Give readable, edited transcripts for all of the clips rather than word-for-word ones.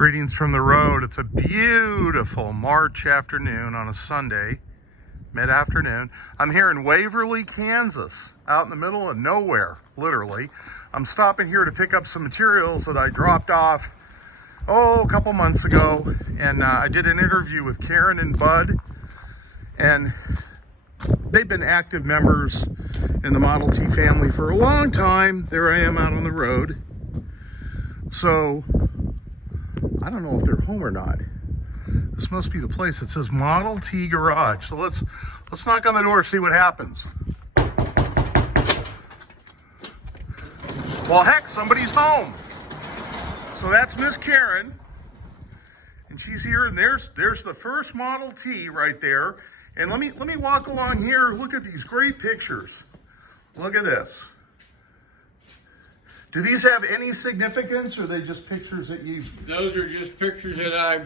Greetings from the road. It's a beautiful March afternoon on a Sunday, mid-afternoon. I'm here in Waverly, Kansas, out in the middle of nowhere, literally. I'm stopping here to pick up some materials that I dropped off, a couple months ago. And I did an interview with Karen and Bud, and they've been active members in the Model T family for a long time. There I am out on the road. So I don't know if they're home or not. This must be the place. It says Model T Garage. So let's knock on the door, see what happens. Well, heck, somebody's home. So that's Miss Karen, and she's here. And there's the first Model T right there. And let me walk along here. Look at these great pictures. Look at this. Do these have any significance, or are they just pictures that you... Those are just pictures that I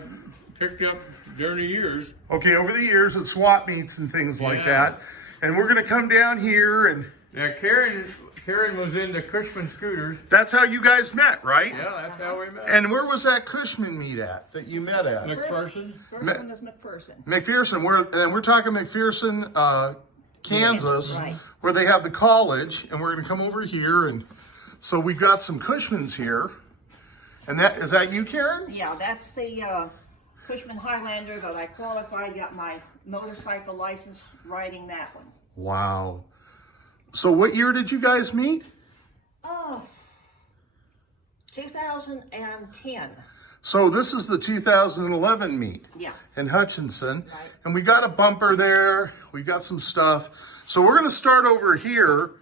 picked up during the years. Okay, over the years at swap meets and things like that. And we're going to come down here and... Now, Karen was into Cushman scooters. That's how you guys met, right? Yeah, that's how we met. And where was that Cushman meet at, that you met at? McPherson. First one was McPherson. McPherson, we're talking McPherson, Kansas, right. Where they have the college, and we're going to come over here, and so we've got some Cushmans here. And is that you, Karen? Yeah, that's the Cushman Highlander that I qualified, got my motorcycle license riding that one. Wow. So what year did you guys meet? Oh, 2010. So this is the 2011 meet. Yeah. In Hutchinson. Right. And we got a bumper there. We got some stuff. So we're going to start over here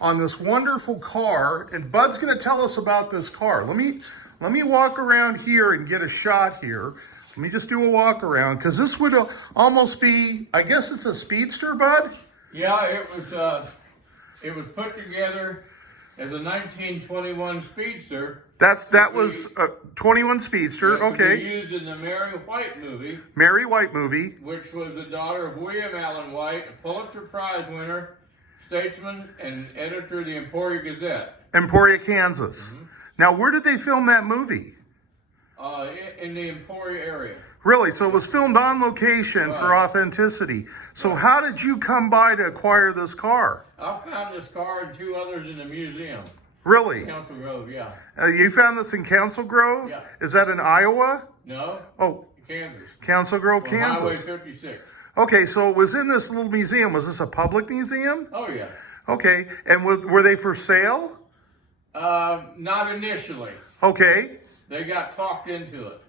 on this wonderful car, and Bud's going to tell us about this car. Let me walk around here and get a shot here. Let me just do a walk around, because this would almost be, I guess it's a speedster, Bud? Yeah, it was put together as a 1921 speedster. That was a 21 speedster, That okay. was used in the Mary White movie. Mary White movie. Which was the daughter of William Allen White, a Pulitzer Prize winner, statesman, and editor of the Emporia Gazette. Emporia, Kansas. Mm-hmm. Now, where did they film that movie? In the Emporia area. Really? So it was filmed on location for authenticity. So how did you come by to acquire this car? I found this car and two others in the museum. Really? Council Grove, yeah. You found this in Council Grove? Yeah. Is that in Iowa? No. Oh, Kansas. Council Grove, On Kansas. Highway 56. Okay, so it was in this little museum. Was this a public museum? Oh, yeah. Okay, and were they for sale? Not initially. Okay. They got talked into it.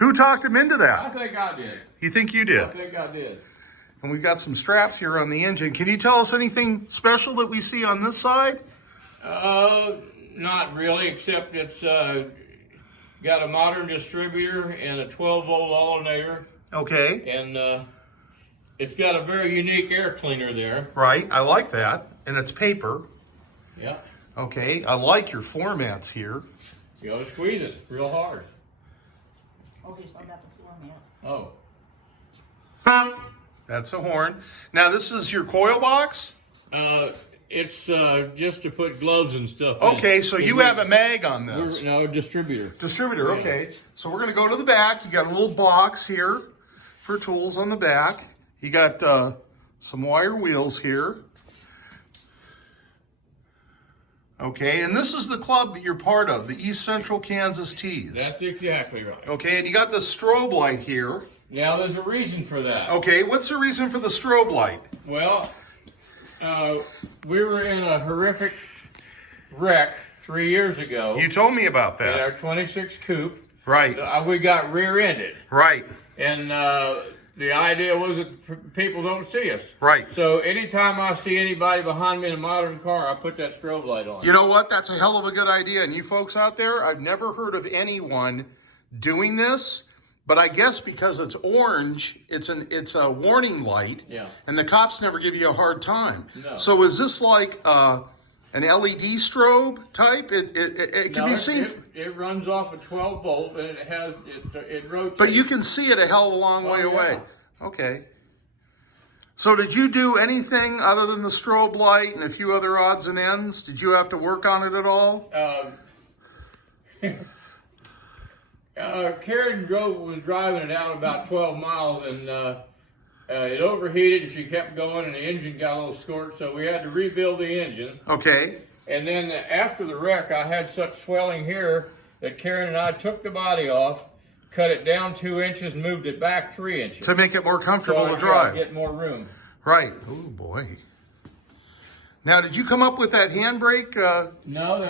Who talked them into I that? think I did. You think you did? I think I did. And we've got some straps here on the engine. Can you tell us anything special that we see on this side? Not really, except it's got a modern distributor and a 12-volt alternator. Okay. And it's got a very unique air cleaner there. Right, I like that. And it's paper. Yeah. Okay, I like your formats here. You gotta squeeze it real hard. Oh, just on that before me. Oh. That's a horn. Now this is your coil box? It's just to put gloves and stuff Okay, in. so you have a mag on this. No, distributor. Distributor, Yeah. okay. So we're gonna go to the back. You got a little box here for tools on the back. You got some wire wheels here. Okay, and this is the club that you're part of, the East Central Kansas Tees. That's exactly right. Okay, and you got the strobe light here. Now, there's a reason for that. Okay, what's the reason for the strobe light? Well, we were in a horrific wreck 3 years ago. You told me about In that. our 26 coupe. Right, We got rear-ended. right, And the idea was that people don't see us. right. So anytime I see anybody behind me in a modern car, I put that strobe light on. You know what? That's a hell of a good idea. And you folks out there, I've never heard of anyone doing this, but I guess because it's orange, it's a warning light. Yeah. And the cops never give you a hard time. No. So is this like an LED strobe type? It can be seen. It runs off a 12 volt and it rotates. But you can see it a hell of a long way yeah. away. Okay. So did you do anything other than the strobe light and a few other odds and ends? Did you have to work on it at all? Karen was driving it out about 12 miles, and it overheated, and she kept going, and the engine got a little scorched, so we had to rebuild the engine. Okay. And then after the wreck, I had such swelling here that Karen and I took the body off, cut it down 2 inches, moved it back 3 inches. To make it more comfortable so to drive. Get more room. Right. Oh boy. Now, did you come up with that handbrake? No,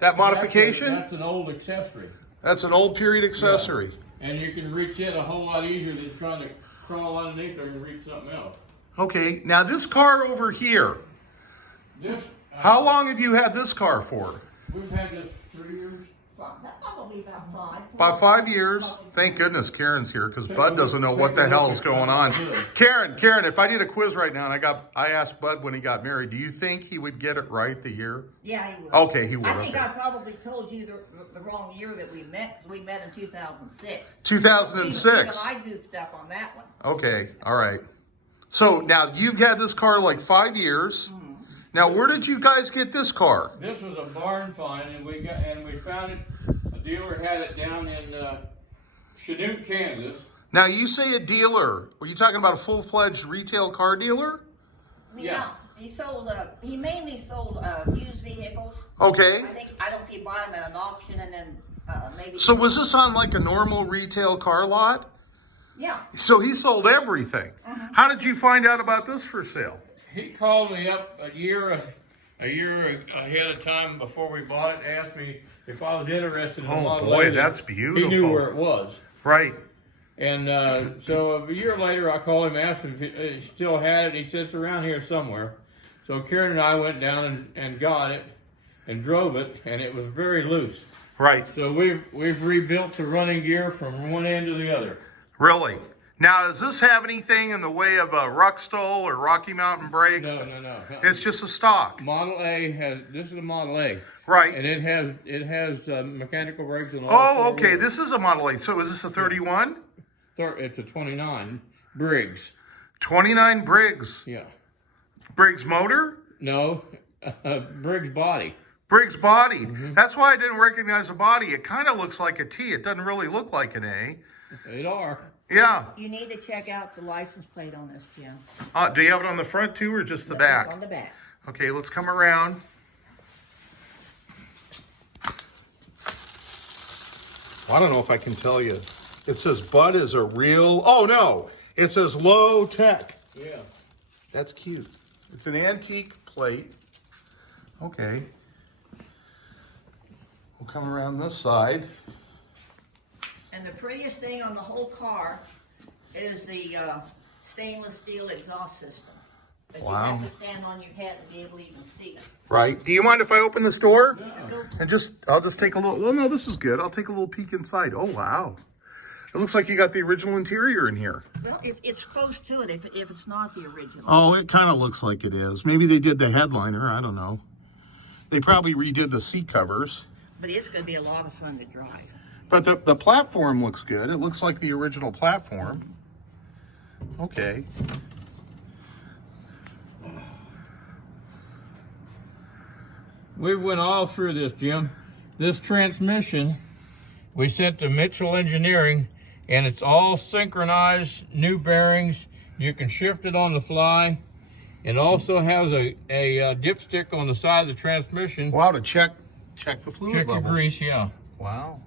That modification? That's an old accessory. That's an old period accessory. Yeah. And you can reach it a whole lot easier than trying to crawl underneath her and reach something else. Okay. Now, this car over here. How long have you had this car for? We've had this 3 years. Probably about 5. About 5 years. Thank goodness Karen's here, because Bud doesn't know what the hell is going on. Karen, if I did a quiz right now and I asked Bud when he got married, do you think he would get it right the year? Yeah, he would. Okay, he would. I think okay. I probably told you the wrong year that we met, because we met in 2006. 2006. Even I goofed up on that one. Okay, all right. So now you've had this car like 5 years. Now, where did you guys get this car? This was a barn find, and we found it. A dealer had it down in Chanute, Kansas. Now, you say a dealer. Were you talking about a full-fledged retail car dealer? Yeah. He mainly sold used vehicles. Okay. I don't know if he bought them at an auction and then maybe. So was this on like a normal retail car lot? Yeah. So he sold everything. How did you find out about this for sale? He called me up a year ahead of time before we bought it, asked me if I was interested in a Model A. Oh boy, that's beautiful. He knew where it was. Right. And so a year later, I called him, asked him if he still had it. He said it's around here somewhere. So Karen and I went down and got it and drove it, and it was very loose. Right. So we've rebuilt the running gear from one end to the other. Really? Now, does this have anything in the way of a Ruckstol or Rocky Mountain brakes? No. It's just a stock. Model A this is a Model A. Right. And it has mechanical brakes and all. Oh, okay. This is a Model A. So is this a 31? It's a 29 Briggs. 29 Briggs. Yeah. Briggs motor? No, Briggs body. Briggs body. That's why I didn't recognize the body. It kind of looks like a T. It doesn't really look like an A. They are. Yeah. You need to check out the license plate on this, Jim. Do you have it on the front too, or just the It's back? on the back. Okay, let's come around. Well, I don't know if I can tell you. It says Bud is a real... Oh, no. It says low tech. Yeah. That's cute. It's an antique plate. Okay. We'll come around this side. And the prettiest thing on the whole car is the stainless steel exhaust system. That Wow. you have to stand on your head to be able to even see it. Right. Do you mind if I open this door? Go And I'll just take a little... Well, no, this is good. I'll take a little peek inside. Oh, wow. It looks like you got the original interior in here. Well, it's close to it if it's not the original. Oh, it kind of looks like it is. Maybe they did the headliner. I don't know. They probably redid the seat covers. But it's going to be a lot of fun to drive. But the platform looks good. It looks like the original platform. Okay. We went all through this, Jim. This transmission, we sent to Mitchell Engineering, and it's all synchronized, new bearings. You can shift it on the fly. It also has a dipstick on the side of the transmission. Wow, to check the fluid Check level. your grease, yeah. Wow.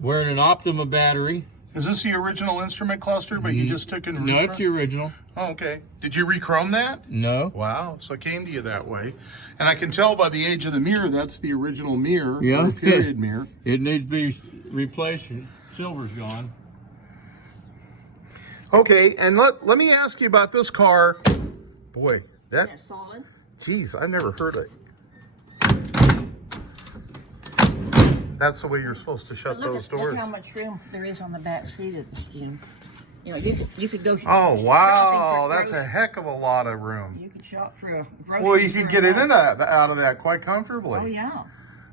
Wearing an Optima battery. Is this the original instrument cluster, but you just took and No, it's the original. Oh, okay. Did you re-chrome that? No. Wow, so it came to you that way. And I can tell by the age of the mirror, that's the original mirror, Yeah. or period mirror. It needs to be replaced. Silver's gone. Okay, and let me ask you about this car. Boy, Isn't it solid? geez, I've never heard it. That's the way you're supposed to shut those doors. Look how much room there is on the back seat of this, Jim. You know, you could go. Oh, wow, shopping for that's a heck of a lot of room. You could shop for a grocery. Well, you could for get a in and month. out of that quite comfortably. Oh yeah.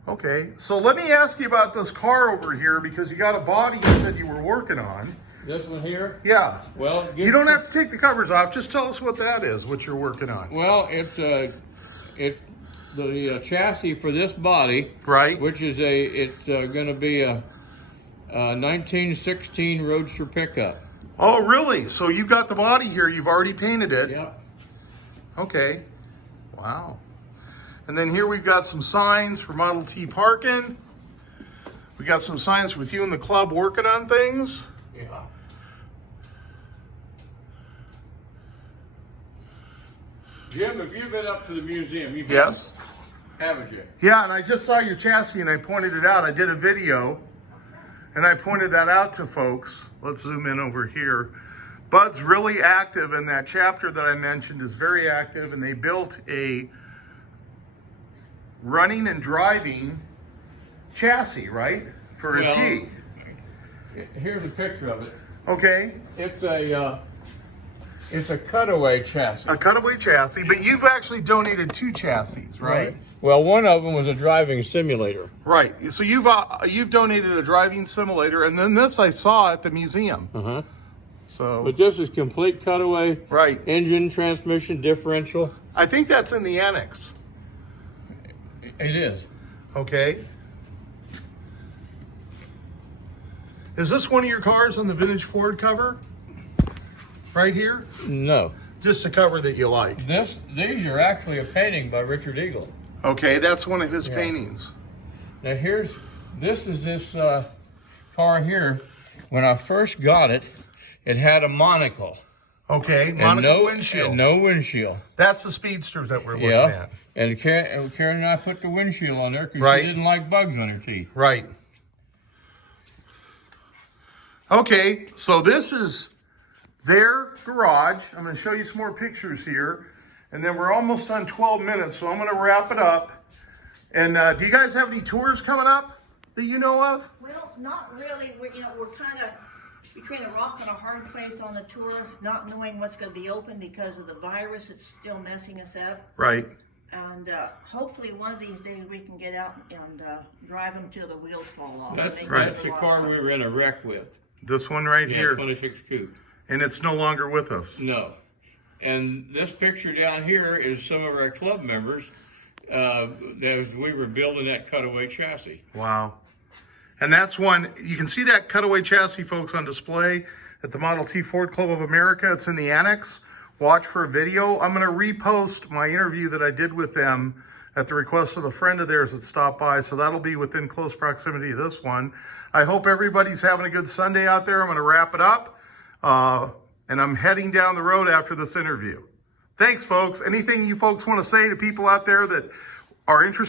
Okay, so let me ask you about this car over here, because you got a body you said you were working on. This one here? Yeah. Well, You don't have to take the covers off. Just tell us what that is, what you're working on. Well, the chassis for this body, Right. which is it's going to be a 1916 Roadster pickup. Oh, really? So you've got the body here. You've already painted it. Yep. Okay. Wow. And then here we've got some signs for Model T parking. We got some signs with you and the club working on things. Yeah. Jim, have you been up to the museum? You Yes. haven't you? Yeah, and I just saw your chassis and I pointed it out. I did a video and I pointed that out to folks. Let's zoom in over here. Bud's really active, and that chapter that I mentioned is very active, and they built a running and driving chassis, right? For a T. Here's a picture of it. Okay. It's a cutaway chassis. A cutaway chassis, but you've actually donated 2 chassis, right? Well, one of them was a driving simulator. Right. So you've donated a driving simulator, and then this I saw at the museum. Uh-huh. So. But this is complete cutaway. Right. Engine, transmission, differential. I think that's in the annex. It is. Okay. Is this one of your cars on the vintage Ford cover? Right here? No. Just a cover that you like. These are actually a painting by Richard Eagle. Okay, that's one of his paintings. Now this is this car here. When I first got it, it had a monocle. Okay, monocle windshield. And no windshield. That's the Speedster that we're looking at. And Karen and I put the windshield on there because Right. she didn't like bugs on her teeth. Right. Okay, so this is their garage. I'm going to show you some more pictures here. And then we're almost on 12 minutes, so I'm going to wrap it up. And do you guys have any tours coming up that you know of? Well, not really. We're kind of between a rock and a hard place on the tour, not knowing what's going to be open because of the virus. It's still messing us up. Right. And hopefully one of these days we can get out and drive them till the wheels fall off. That's and they right. never That's the lost car one. we were in a wreck with. This one right Yeah, here. 26 coupe. And it's no longer with us. No. And this picture down here is some of our club members as we were building that cutaway chassis. Wow. And that's one, you can see that cutaway chassis, folks, on display at the Model T Ford Club of America. It's in the annex. Watch for a video. I'm going to repost my interview that I did with them at the request of a friend of theirs that stopped by, so that'll be within close proximity of this one. I hope everybody's having a good Sunday out there. I'm going to wrap it up, and I'm heading down the road after this interview. Thanks, folks. Anything you folks want to say to people out there that are interested?